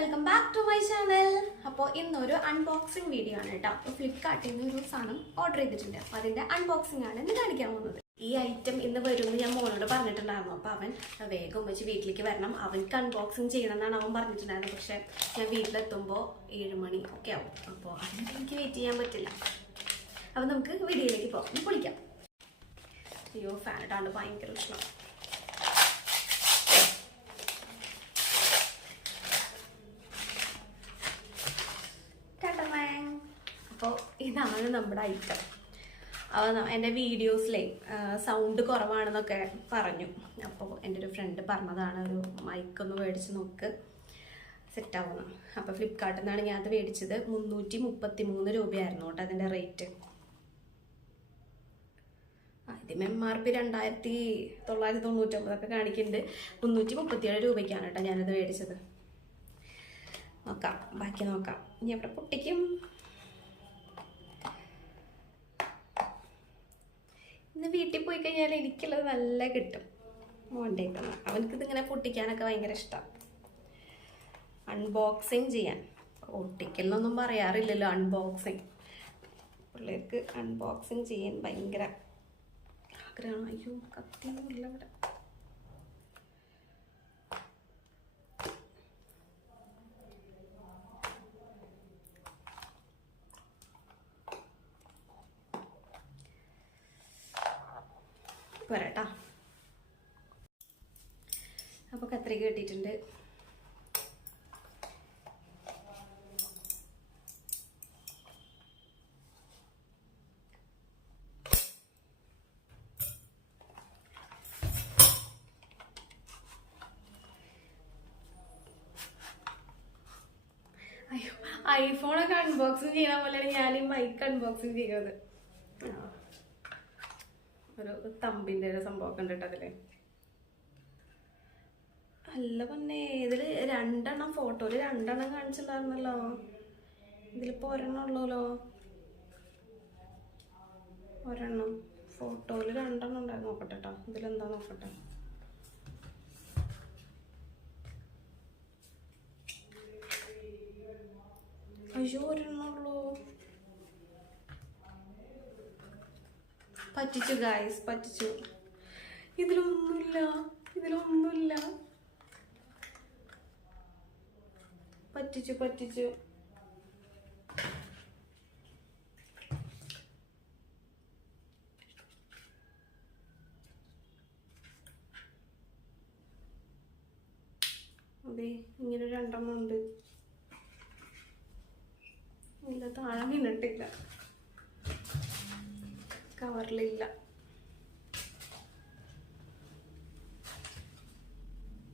Welcome back to my channel. അപ്പോൾ ഇന്നൊരു unboxing video ആണ് കേട്ടോ. അപ്പോൾ ഫ്ലിപ്കാർട്ടിൽ നിന്ന് ഒരു സാധനം ഓർഡർ ചെയ്തിട്ടുണ്ട്. അപ്പോൾ അതിൻ്റെ അൺബോക്സിംഗ് ആണ് ഇന്ന് കാണിക്കാൻ പോകുന്നത്. ഈ ഐറ്റം ഇന്ന് വരുമെന്ന് ഞാൻ മോനോട് പറഞ്ഞിട്ടുണ്ടായിരുന്നു. അപ്പോൾ അവൻ വേഗം വെച്ച് വീട്ടിലേക്ക് വരണം, അവൻക്ക് അൺബോക്സിങ് ചെയ്യണം എന്നാണ് അവൻ പറഞ്ഞിട്ടുണ്ടായിരുന്നത്. പക്ഷേ ഞാൻ വീട്ടിലെത്തുമ്പോൾ 7 മണി ഒക്കെ ആവും. അപ്പോൾ അതിന് എനിക്ക് വെയിറ്റ് ചെയ്യാൻ പറ്റില്ല. അപ്പോൾ നമുക്ക് വീഡിയോയിലേക്ക് പോകാം, പൊളിക്കാം. അയ്യോ, ഫാൻ ഇടാണ്ട് ഭയങ്കര പ്രശ്നം. അപ്പോൾ ഇതാണ് നമ്മുടെ ഐറ്റം. എൻ്റെ വീഡിയോസിലെ സൗണ്ട് കുറവാണെന്നൊക്കെ പറഞ്ഞു. അപ്പോൾ എൻ്റെ ഒരു ഫ്രണ്ട് പറഞ്ഞതാണ്, ഒരു മൈക്കൊന്ന് മേടിച്ച് നോക്ക്, സെറ്റാവുന്നു. അപ്പോൾ ഫ്ലിപ്കാർട്ടിൽ നിന്നാണ് ഞാൻ അത് മേടിച്ചത്. 333 രൂപയായിരുന്നു കേട്ടോ അതിൻ്റെ റേറ്റ്. ആദ്യം MRP 2999 കാണിക്കുന്നുണ്ട്. 337 രൂപയ്ക്കാണ് കേട്ടോ ഞാനത് മേടിച്ചത്. നോക്കാം, ബാക്കി നോക്കാം. ഇനി എവിടെ പൊട്ടിക്കും? ഇന്ന് വീട്ടിൽ പോയി കഴിഞ്ഞാൽ എനിക്കുള്ളത് നല്ല കിട്ടും. മോണ്ടേക്കണം, അവനക്കിതിങ്ങനെ പൊട്ടിക്കാനൊക്കെ ഭയങ്കര ഇഷ്ടമാണ്. അൺബോക്സിങ് ചെയ്യാൻ, ഒട്ടിക്കലെന്നൊന്നും പറയാറില്ലല്ലോ അൺബോക്സിങ്. പിള്ളേർക്ക് അൺബോക്സിങ് ചെയ്യാൻ ഭയങ്കര ആഗ്രഹമാണ്. അയ്യോ, കത്തിയൊന്നുമില്ല ഇവിടെ. പോരാട്ടാ. അപ്പോൾ കത്രിക കിട്ടിയിട്ടുണ്ട്. അയ്യോ, ഐഫോണൊക്കെ അൺബോക്സിങ് ചെയ്യുന്ന പോലെയാണ് ഞാൻ ഈ മൈക്ക് അൺബോക്സിങ് ചെയ്യുന്നത്. ഒരു തമ്പിൻ്റെ ഒരു സംഭവമൊക്കെ ഉണ്ട് കേട്ടോ അതില്. അല്ല പൊന്നെ, ഇതിൽ 2 ഫോട്ടോയിൽ 2 കാണിച്ചിട്ടുണ്ടായിരുന്നല്ലോ. ഇതിലിപ്പോൾ 1 ഉള്ളൂല്ലോ. 1 ഫോട്ടോയിൽ 2 ഉണ്ടായിരുന്നു. നോക്കട്ടെ കേട്ടോ, ഇതിലെന്താ നോക്കട്ടെ. അയ്യോ, 1 ഉള്ളൂ. പറ്റിച്ചു ഗായ്സ്, പറ്റിച്ചു. ഇതിലൊന്നുമില്ല. പറ്റിച്ചു. അതെ, ഇങ്ങനെ 2 ഉണ്ട്. ഇല്ല, താഴെ നിന്നിട്ടില്ല, കവറിലില്ല.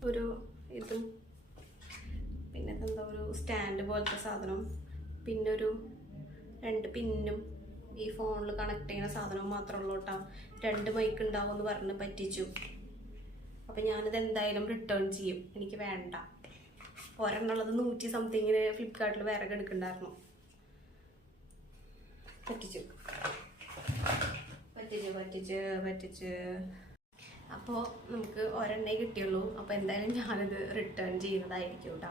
ഒരു ഇതും പിന്നെ എന്താ, ഒരു സ്റ്റാൻഡ് പോലത്തെ സാധനം, പിന്നെ ഒരു 2 പിന്നും ഈ ഫോണിൽ കണക്ട് ചെയ്യുന്ന സാധനം മാത്രമേ ഉള്ളൂ കേട്ടോ. 2 മൈക്ക് ഉണ്ടാവും എന്ന് പറഞ്ഞ് പറ്റിച്ചു. അപ്പം ഞാനിത് എന്തായാലും റിട്ടേൺ ചെയ്യും, എനിക്ക് വേണ്ട. 1 ഉള്ളത് 100 സംതിങ്ങിന് ഫ്ലിപ്കാർട്ടിൽ വേറെ എടുക്കണ്ടായിരുന്നു. പറ്റിച്ചു. അപ്പോൾ നമുക്ക് 1 കിട്ടിയുള്ളൂ. അപ്പോൾ എന്തായാലും ഞാനിത് റിട്ടേൺ ചെയ്യുന്നതായിരിക്കും കേട്ടോ.